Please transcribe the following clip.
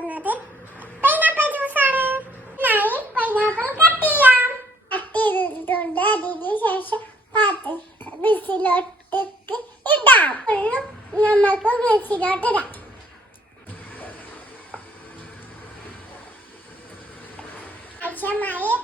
പോകുന്നത് പൈനാപ്പിൾ ജ്യൂസാണ്. Pineapple cut ചെയ്യാം. കട്ട് ചെയ്തിട്ടുണ്ട്. അതിന് ശേഷം മിക്സിയിലോട്ടേക്ക് ഇടാം. നമുക്ക് മിക്സിയിലോട്ട് ഇടാം. ആവശ്യമായ